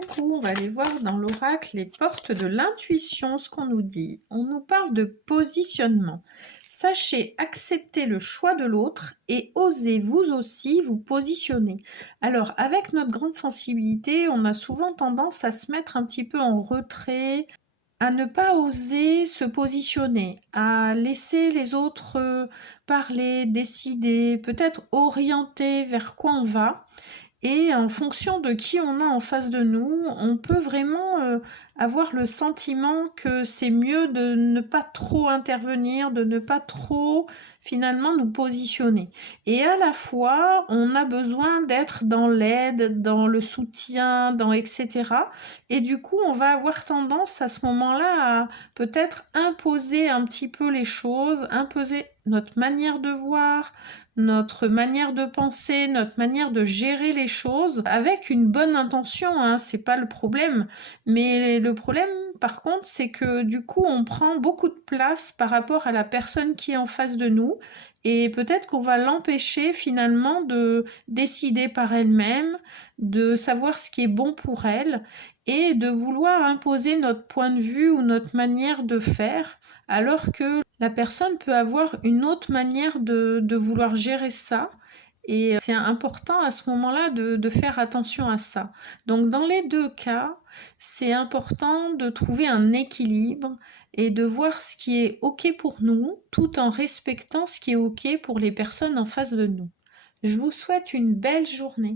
Coucou, on va aller voir dans l'oracle les portes de l'intuition, ce qu'on nous dit. On nous parle de positionnement. Sachez accepter le choix de l'autre et osez vous aussi vous positionner. Alors, avec notre grande sensibilité, on a souvent tendance à se mettre un petit peu en retrait, à ne pas oser se positionner, à laisser les autres parler, décider, peut-être orienter vers quoi on va. Et en fonction de qui on a en face de nous, on peut vraiment avoir le sentiment que c'est mieux de ne pas trop intervenir, de ne pas trop finalement nous positionner. Et à la fois, on a besoin d'être dans l'aide, dans le soutien, dans etc. Et du coup, on va avoir tendance à ce moment-là à peut-être imposer un petit peu les choses, imposer notre manière de voir, notre manière de penser, notre manière de gérer les choses avec une bonne intention, hein, c'est pas le problème. Mais le problème, par contre, c'est que du coup, on prend beaucoup de place par rapport à la personne qui est en face de nous et peut-être qu'on va l'empêcher finalement de décider par elle-même, de savoir ce qui est bon pour elle et de vouloir imposer notre point de vue ou notre manière de faire, alors que la personne peut avoir une autre manière de vouloir gérer ça. Et c'est important à ce moment-là de faire attention à ça. Donc dans les deux cas, c'est important de trouver un équilibre et de voir ce qui est OK pour nous, tout en respectant ce qui est OK pour les personnes en face de nous. Je vous souhaite une belle journée.